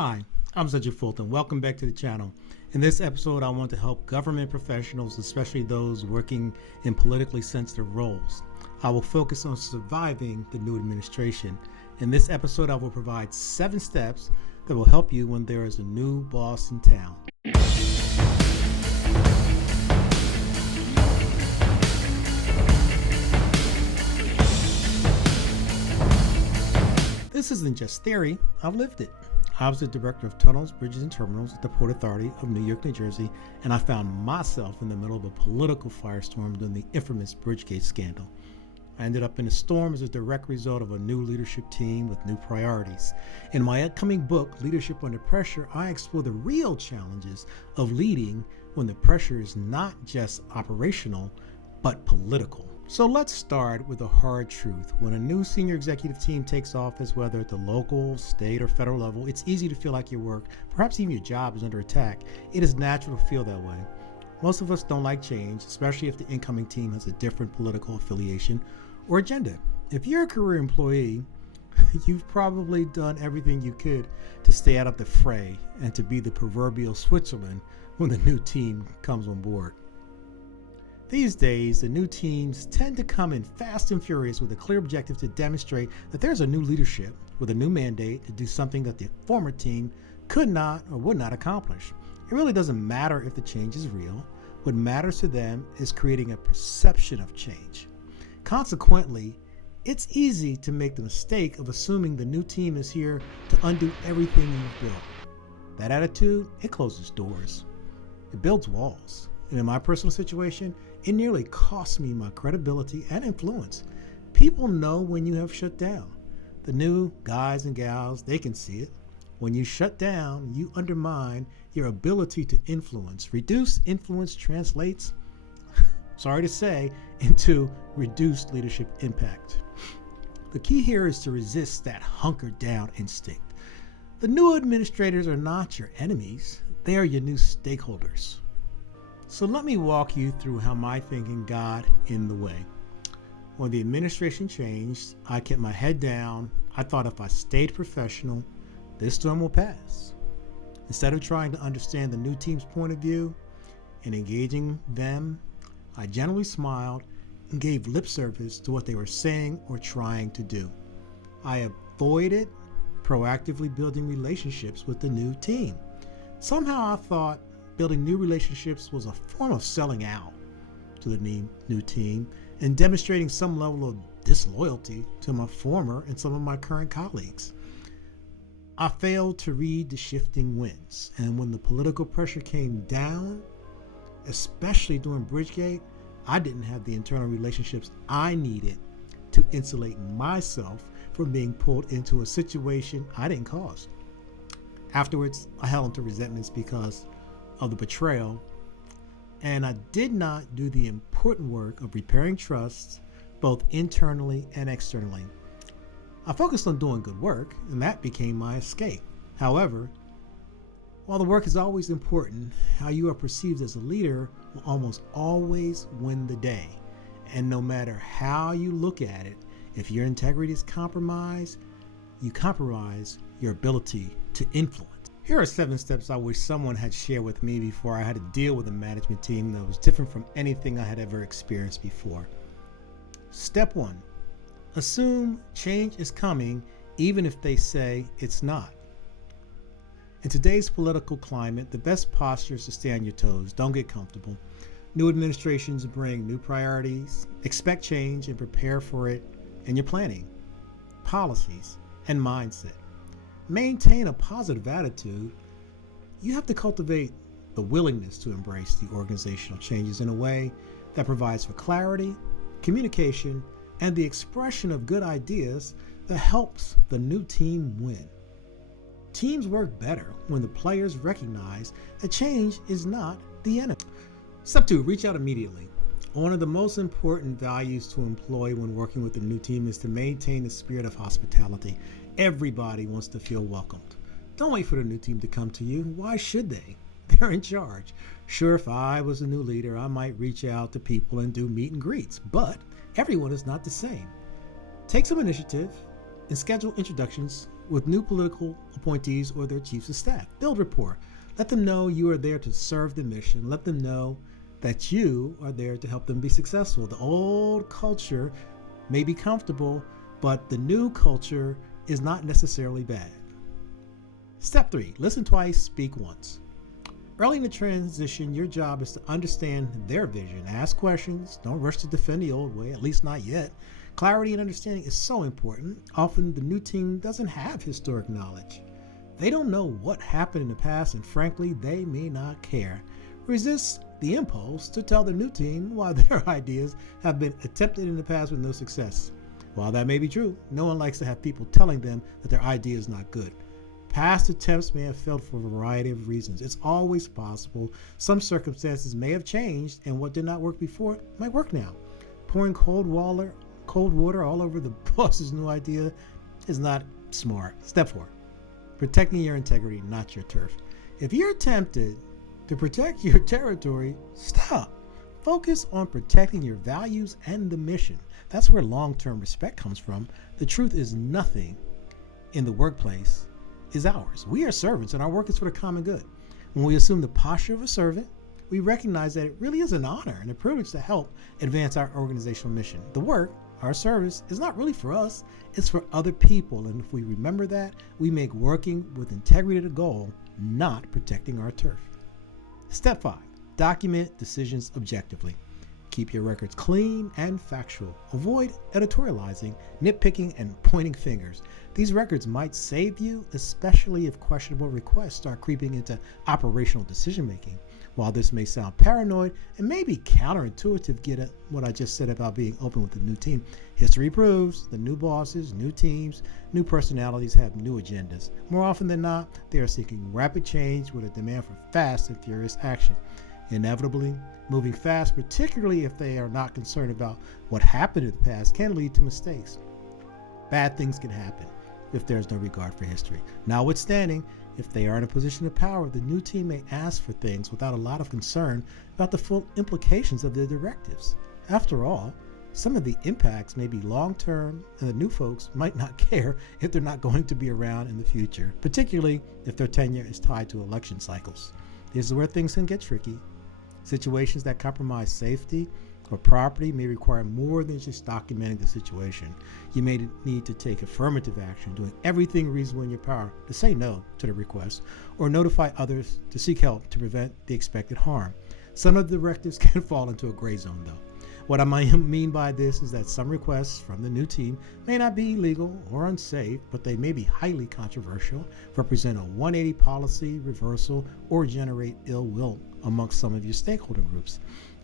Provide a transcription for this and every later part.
Hi, I'm Cedrick Fulton. Welcome back to the channel. In this episode, I want to help government professionals, especially those working in politically sensitive roles. I will focus on surviving the new administration. In this episode, I will provide 7 steps that will help you when there is a new boss in town. This isn't just theory, I've lived it. I was the director of tunnels, bridges, and terminals at the Port Authority of New York, New Jersey, and I found myself in the middle of a political firestorm during the infamous Bridgegate scandal. I ended up in a storm as a direct result of a new leadership team with new priorities. In my upcoming book, Leadership Under Pressure, I explore the real challenges of leading when the pressure is not just operational, but political. So let's start with a hard truth. When a new senior executive team takes office, whether at the local, state, or federal level, it's easy to feel like your work, perhaps even your job, is under attack. It is natural to feel that way. Most of us don't like change, especially if the incoming team has a different political affiliation or agenda. If you're a career employee, you've probably done everything you could to stay out of the fray and to be the proverbial Switzerland when the new team comes on board. These days, the new teams tend to come in fast and furious with a clear objective to demonstrate that there's a new leadership with a new mandate to do something that the former team could not or would not accomplish. It really doesn't matter if the change is real. What matters to them is creating a perception of change. Consequently, it's easy to make the mistake of assuming the new team is here to undo everything you've built. That attitude, it closes doors. It builds walls. And in my personal situation, it nearly cost me my credibility and influence. People know when you have shut down. The new guys and gals, they can see it. When you shut down, you undermine your ability to influence. Reduced influence translates, sorry to say, into reduced leadership impact. The key here is to resist that hunker down instinct. The new administrators are not your enemies. They are your new stakeholders. So let me walk you through how my thinking got in the way. When the administration changed, I kept my head down. I thought if I stayed professional, this storm will pass. Instead of trying to understand the new team's point of view and engaging them, I generally smiled and gave lip service to what they were saying or trying to do. I avoided proactively building relationships with the new team. Somehow I thought building new relationships was a form of selling out to the new team and demonstrating some level of disloyalty to my former and some of my current colleagues. I failed to read the shifting winds, and when the political pressure came down, especially during Bridgegate, I didn't have the internal relationships I needed to insulate myself from being pulled into a situation I didn't cause. Afterwards, I held onto resentments because of the betrayal, and I did not do the important work of repairing trust both internally and externally. I focused on doing good work, and that became my escape. However, while the work is always important, how you are perceived as a leader will almost always win the day. And no matter how you look at it, if your integrity is compromised, you compromise your ability to influence. Here are 7 steps I wish someone had shared with me before I had to deal with a management team that was different from anything I had ever experienced before. Step 1, assume change is coming even if they say it's not. In today's political climate, the best posture is to stay on your toes. Don't get comfortable. New administrations bring new priorities. Expect change and prepare for it in your planning, policies, and mindset. Maintain a positive attitude. You have to cultivate the willingness to embrace the organizational changes in a way that provides for clarity, communication, and the expression of good ideas that helps the new team win. Teams work better when the players recognize that change is not the enemy. Step 2, reach out immediately. One of the most important values to employ when working with a new team is to maintain the spirit of hospitality. Everybody wants to feel welcomed. Don't wait for the new team to come to you. Why should they? They're in charge. Sure, if I was a new leader, I might reach out to people and do meet and greets, but everyone is not the same. Take some initiative and schedule introductions with new political appointees or their chiefs of staff. Build rapport. Let them know you are there to serve the mission. Let them know that you are there to help them be successful. The old culture may be comfortable, but the new culture is not necessarily bad. Step 3, listen twice, speak once. Early in the transition, your job is to understand their vision. Ask questions. Don't rush to defend the old way, at least not yet. Clarity and understanding is so important. Often the new team doesn't have historic knowledge. They don't know what happened in the past, and frankly, they may not care. Resist the impulse to tell the new team why their ideas have been attempted in the past with no success. While that may be true, no one likes to have people telling them that their idea is not good. Past attempts may have failed for a variety of reasons. It's always possible. Some circumstances may have changed, and what did not work before might work now. Pouring cold water all over the boss's new idea is not smart. Step 4, protecting your integrity, not your turf. If you're tempted to protect your territory, stop. Focus on protecting your values and the mission. That's where long-term respect comes from. The truth is nothing in the workplace is ours. We are servants, and our work is for the common good. When we assume the posture of a servant, we recognize that it really is an honor and a privilege to help advance our organizational mission. The work, our service, is not really for us, it's for other people. And if we remember that, we make working with integrity the goal, not protecting our turf. Step 5, document decisions objectively. Keep your records clean and factual. Avoid editorializing, nitpicking, and pointing fingers. These records might save you, especially if questionable requests start creeping into operational decision-making. While this may sound paranoid and may be counterintuitive, given what I just said about being open with the new team, history proves the new bosses, new teams, new personalities have new agendas. More often than not, they are seeking rapid change with a demand for fast and furious action. Inevitably, moving fast, particularly if they are not concerned about what happened in the past, can lead to mistakes. Bad things can happen if there's no regard for history. Notwithstanding, if they are in a position of power, the new team may ask for things without a lot of concern about the full implications of their directives. After all, some of the impacts may be long-term, and the new folks might not care if they're not going to be around in the future, particularly if their tenure is tied to election cycles. This is where things can get tricky. Situations that compromise safety or property may require more than just documenting the situation. You may need to take affirmative action, doing everything reasonable in your power to say no to the request, or notify others to seek help to prevent the expected harm. Some of the directives can fall into a gray zone, though. What I mean by this is that some requests from the new team may not be illegal or unsafe, but they may be highly controversial, represent a 180 policy reversal, or generate ill will amongst some of your stakeholder groups.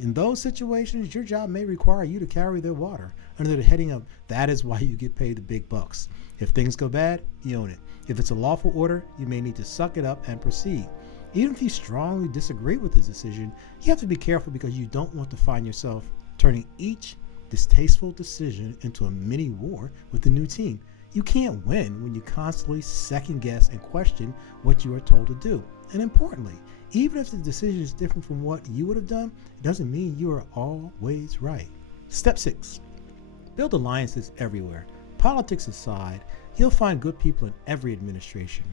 In those situations, your job may require you to carry their water under the heading of that is why you get paid the big bucks. If things go bad, you own it. If it's a lawful order, you may need to suck it up and proceed. Even if you strongly disagree with this decision, you have to be careful because you don't want to find yourself turning each distasteful decision into a mini war with the new team. You can't win when you constantly second guess and question what you are told to do. And importantly, even if the decision is different from what you would have done, it doesn't mean you are always right. Step 6, build alliances everywhere. Politics aside, you'll find good people in every administration.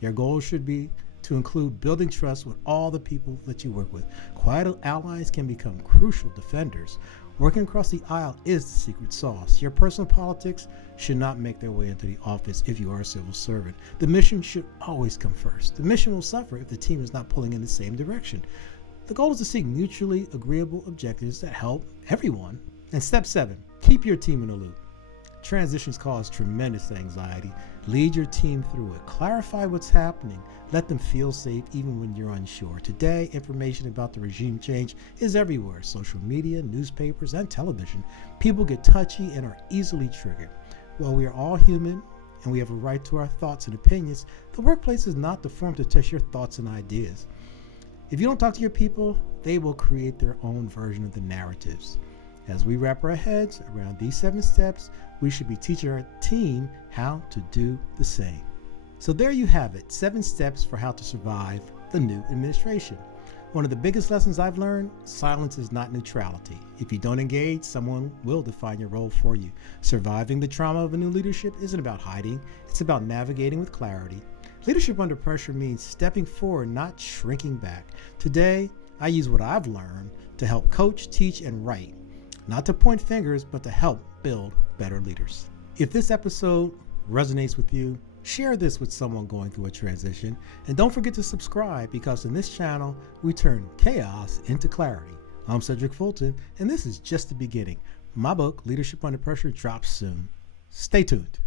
Your goal should be to include building trust with all the people that you work with. Quiet allies can become crucial defenders. Working across the aisle is the secret sauce. Your personal politics should not make their way into the office if you are a civil servant. The mission should always come first. The mission will suffer if the team is not pulling in the same direction. The goal is to seek mutually agreeable objectives that help everyone. And step 7, keep your team in the loop. Transitions cause tremendous anxiety. Lead your team through it. Clarify what's happening. Let them feel safe even when you're unsure. Today, information about the regime change is everywhere. Social media, newspapers, and television. People get touchy and are easily triggered. While we are all human and we have a right to our thoughts and opinions, the workplace is not the forum to test your thoughts and ideas. If you don't talk to your people, they will create their own version of the narratives. As we wrap our heads around these 7 steps, we should be teaching our team how to do the same. So there you have it, 7 steps for how to survive the new administration. One of the biggest lessons I've learned, silence is not neutrality. If you don't engage, someone will define your role for you. Surviving the trauma of a new leadership isn't about hiding, it's about navigating with clarity. Leadership under pressure means stepping forward, not shrinking back. Today, I use what I've learned to help coach, teach, and write. Not to point fingers, but to help build better leaders. If this episode resonates with you, share this with someone going through a transition. And don't forget to subscribe, because in this channel, we turn chaos into clarity. I'm Cedrick Fulton, and this is just the beginning. My book, Leadership Under Pressure, drops soon. Stay tuned.